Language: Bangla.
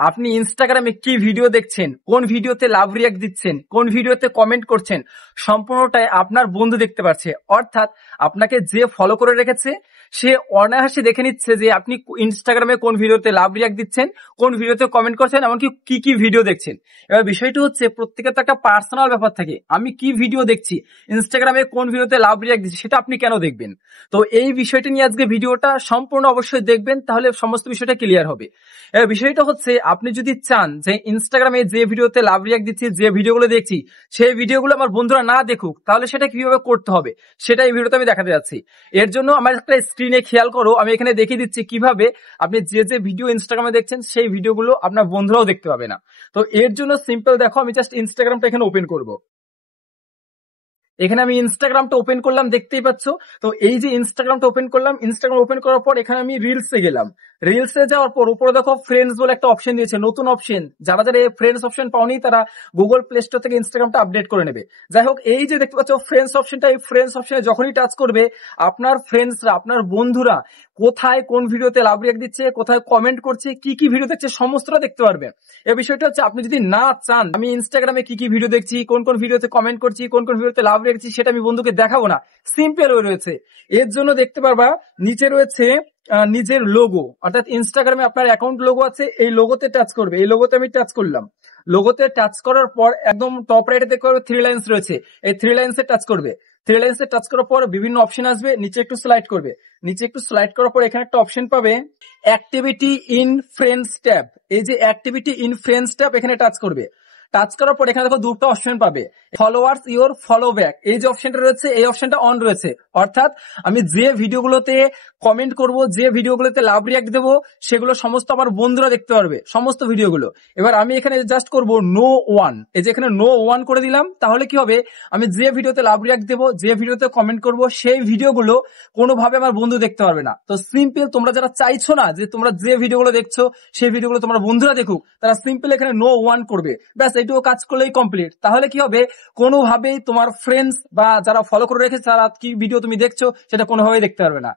আপনি ইনস্টাগ্রামে কি ভিডিও দেখছেন, কোন ভিডিওতে লাভ রিয়াক্ট দিচ্ছেন, কোন ভিডিওতে কমেন্ট করছেন, সম্পূর্ণটাই আপনার বন্ধু দেখতে পাচ্ছে। অর্থাৎ আপনাকে যে ফলো করে রেখেছে সে অনায়াসে দেখে নিচ্ছে যে আপনি ইনস্টাগ্রামে কোন ভিডিওতে লাভ রিয়াক্ট দিচ্ছেন, কোন ভিডিওতে কমেন্ট করছেন, এমনকি কি কি ভিডিও দেখছেন। এবার বিষয়টি হচ্ছে প্রত্যেকের তো একটা পার্সোনাল ব্যাপার থাকে। আমি কি ভিডিও দেখছি, ইনস্টাগ্রামে কোন ভিডিওতে লাভ রিয়াক্ট দিচ্ছি, সেটা আপনি কেন দেখবেন? তো এই বিষয়টি নিয়ে আজকে ভিডিওটা সম্পূর্ণ অবশ্যই দেখবেন, তাহলে সমস্ত বিষয়টা ক্লিয়ার হবে। এবার বিষয়টা হচ্ছে আপনি যদি চান যে ইনস্টাগ্রামে যে ভিডিওতে লাভ রিয়াক্ট দিচ্ছি, যে ভিডিওগুলো দেখছি, সেই ভিডিওগুলো আমার বন্ধুরা না দেখুক, তাহলে সেটা কিভাবে করতে হবে সেটা এই ভিডিওতে আমি দেখাতে যাচ্ছি। এর জন্য আমার একটা স্ক্রিনে খেয়াল করো, আমি এখানে দেখিয়ে দিচ্ছি কিভাবে আপনি যে যে ভিডিও ইনস্টাগ্রামে দেখছেন সেই ভিডিওগুলো আপনার বন্ধুরাও দেখতে পাবে না। তো এর জন্য সিম্পল দেখো, আমি জাস্ট ইনস্টাগ্রামটা এখানে ওপেন করব। এখানে আমি ইনস্টাগ্রামটা ওপেন করলাম, দেখতেই পাচ্ছ। তো এই যে ইনস্টাগ্রামটা ওপেন করলাম, ইনস্টাগ্রাম ওপেন করার পর এখানে আমি রিলসে গেলাম। রিলসে যাওয়ার পর উপরে দেখো ফ্রেন্ডস বলে একটা অপশন দিয়েছে, নতুন অপশন। যারা যারা এই ফ্রেন্ডস অপশন পাওনি তারা গুগল প্লে স্টোর থেকে ইনস্টাগ্রামটা আপডেট করে নেবে। যাই হোক, এই যে দেখতে পাচ্ছ ফ্রেন্ডস অপশনটা, এই ফ্রেন্ডস অপশনে যখনই টাচ করবে আপনার ফ্রেন্ডসরা, আপনার বন্ধুরা কোথায় কোন ভিডিওতে লাভ রিয়াক্ট দিচ্ছে, কোথায় কমেন্ট করছে, কি কি ভিডিও দেখছে, সমস্তটা দেখতে পারবে। এই বিষয়টা হচ্ছে আপনি যদি না চান আমি ইনস্টাগ্রামে কি কি ভিডিও দেখছি, কোন কোন ভিডিওতে কমেন্ট করছি, কোন কোন ভিডিওতে লাভ রেখেছি, সেটা আমি বন্ধুকে দেখাবো না, সিম্পল রয়েছে। এর জন্য দেখতে পারবা নিচে রয়েছে নিজের লোগো, অর্থাৎ ইনস্টাগ্রামে আপনার অ্যাকাউন্ট লোগো আছে, এই লোগোতে টাচ করবে। এই লোগোতে আমি টাচ করলাম। লোগোতে টাচ করার পর একদম টপ রাইটে দেখতে পারবে থ্রি লাইন্স রয়েছে, এই থ্রি লাইন্সে টাচ করবে। থ্রি লাইন্সে টাচ করার পর বিভিন্ন অপশন আসবে, নিচে একটু স্লাইড করবে। নিচে একটু স্লাইড করার পর এখানে একটা অপশন পাবে অ্যাক্টিভিটি ইন ফ্রেন্ডস ট্যাব। এই যে অ্যাক্টিভিটি ইন ফ্রেন্ডস ট্যাব, এখানে টাচ করবে। টাচ করার পর এখানে দেখো দুটো অপশন পাবে, ফলোয়ার্স ইওর ফলো ব্যাক। এই যে অপশনটা রয়েছে এই অপশনটা অন রয়েছে, অর্থাৎ আমি যে ভিডিওগুলোতে কমেন্ট করব, যে ভিডিওগুলোতে লাভ রিয়াক্ট দেবো, সেগুলো সমস্ত আমার বন্ধুরা দেখতে পারবে, সমস্ত ভিডিওগুলো। এবার আমি এখানে জাস্ট করব নো ওয়ান। এই যে এখানে নো ওয়ান করে দিলাম, তাহলে কি হবে, আমি যে ভিডিওতে লাভ রিয়াক্ট দেবো, যে ভিডিওতে কমেন্ট করব, সেই ভিডিওগুলো কোনোভাবে আমার বন্ধু দেখতে পারবে না। তো সিম্পল, তোমরা যারা চাইছো না যে তোমরা যে ভিডিওগুলো দেখছো সেই ভিডিওগুলো তোমার বন্ধুরা দেখুক, তারা সিম্পল এখানে নো ওয়ান করবে, ব্যাস এইটুকু কাজ করলেই কমপ্লিট। তাহলে কি হবে, কোনোভাবেই তোমার ফ্রেন্ডস বা যারা ফলো করে রেখেছে তারা কি ভিডিও তুমি দেখছো সেটা কোনোভাবেই দেখতে পারবে না।